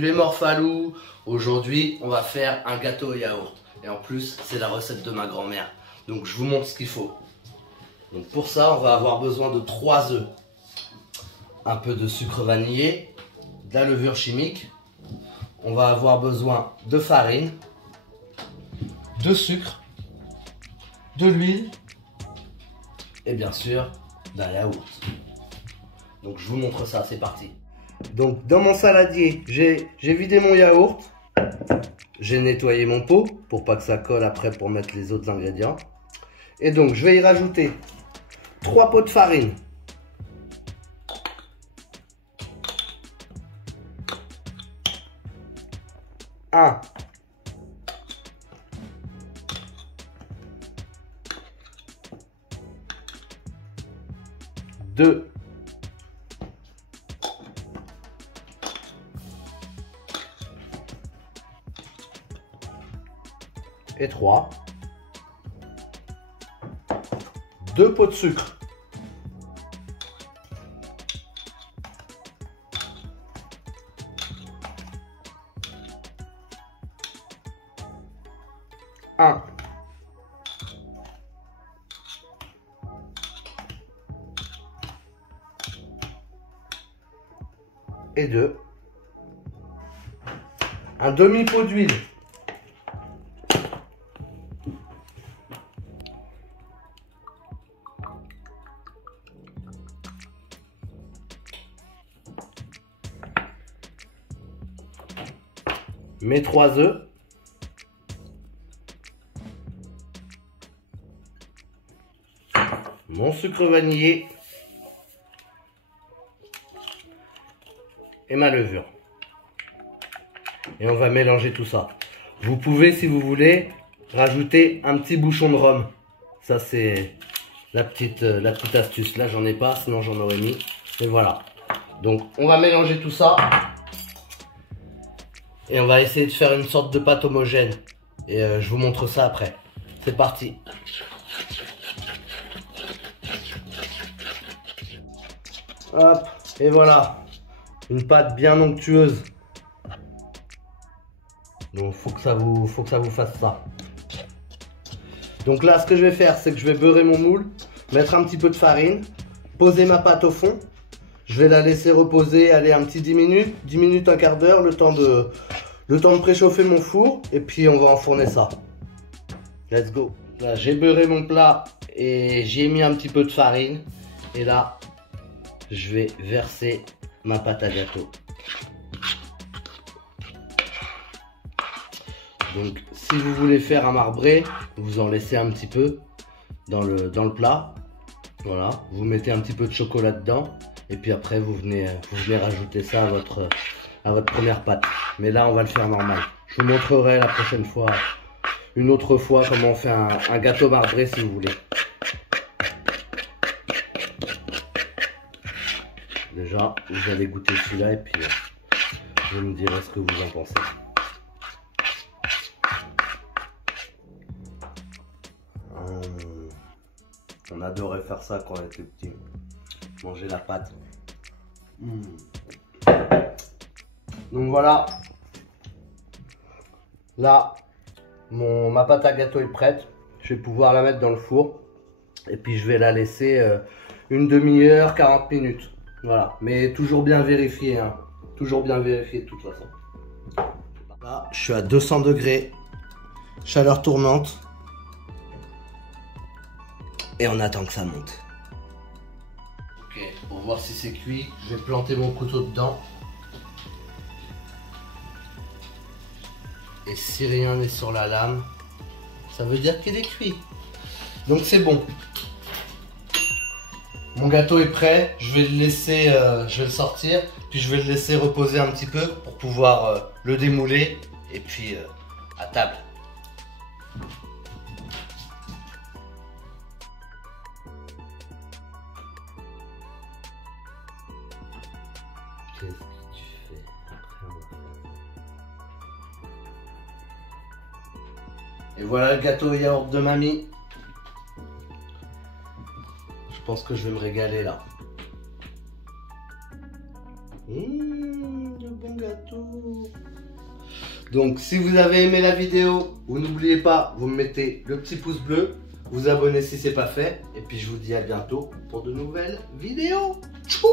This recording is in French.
Salut les morphalous. Aujourd'hui on va faire un gâteau au yaourt. Et en plus c'est la recette de ma grand-mère. Donc je vous montre ce qu'il faut. Donc pour ça on va avoir besoin de 3 œufs, un peu de sucre vanillé, de la levure chimique. On va avoir besoin de farine, de sucre, de l'huile et bien sûr d'un yaourt. Donc je vous montre ça, c'est parti. Donc dans mon saladier, j'ai vidé mon yaourt, j'ai nettoyé mon pot pour pas que ça colle après pour mettre les autres ingrédients. Et donc je vais y rajouter 3 pots de farine, un, deux, et 3, 2 pots de sucre. Un. Et 2. Un demi-pot d'huile. Mes 3 œufs. Mon sucre vanillé. Et ma levure. Et on va mélanger tout ça. Vous pouvez, si vous voulez, rajouter un petit bouchon de rhum. Ça, c'est la petite astuce. Là, j'en ai pas, sinon j'en aurais mis. Et voilà. Donc, on va mélanger tout ça. Et on va essayer de faire une sorte de pâte homogène. Et je vous montre ça après. C'est parti. Hop, et voilà. Une pâte bien onctueuse. Donc faut que ça vous fasse ça. Donc là, ce que je vais faire, c'est que je vais beurrer mon moule, mettre un petit peu de farine, poser ma pâte au fond. Je vais la laisser reposer, aller un petit 10 minutes, un quart d'heure, le temps de préchauffer mon four. Et puis on va enfourner ça. Let's go. Là, j'ai beurré mon plat et j'ai mis un petit peu de farine. Et là, je vais verser ma pâte à gâteau. Donc si vous voulez faire un marbré, vous en laissez un petit peu dans le plat. Voilà, vous mettez un petit peu de chocolat dedans. Et puis après vous venez rajouter ça à votre première pâte. Mais là on va le faire normal. Je vous montrerai la prochaine fois, une autre fois, comment on fait un gâteau marbré si vous voulez. Déjà, vous allez goûter celui-là et puis vous me direz ce que vous en pensez. On adorait faire ça quand on était petit. Manger la pâte. Donc voilà. Là, ma pâte à gâteau est prête. Je vais pouvoir la mettre dans le four. Et puis je vais la laisser une demi-heure, 40 minutes. Voilà, mais toujours bien vérifié, hein. Toujours bien vérifié de toute façon. Là, je suis à 200 degrés, chaleur tournante. Et on attend que ça monte. Ok, pour voir si c'est cuit, je vais planter mon couteau dedans. Et si rien n'est sur la lame, ça veut dire qu'il est cuit. Donc c'est bon. Mon gâteau est prêt, je vais le laisser, je vais le sortir, puis je vais le laisser reposer un petit peu pour pouvoir le démouler et puis à table. Qu'est-ce que tu fais? Après, on va faire... Et voilà le gâteau au yaourt de mamie. Je pense que je vais me régaler là. Le bon gâteau. Donc si vous avez aimé la vidéo, vous n'oubliez pas, vous me mettez le petit pouce bleu, vous abonnez si c'est pas fait, et puis je vous dis à bientôt pour de nouvelles vidéos. Tchou!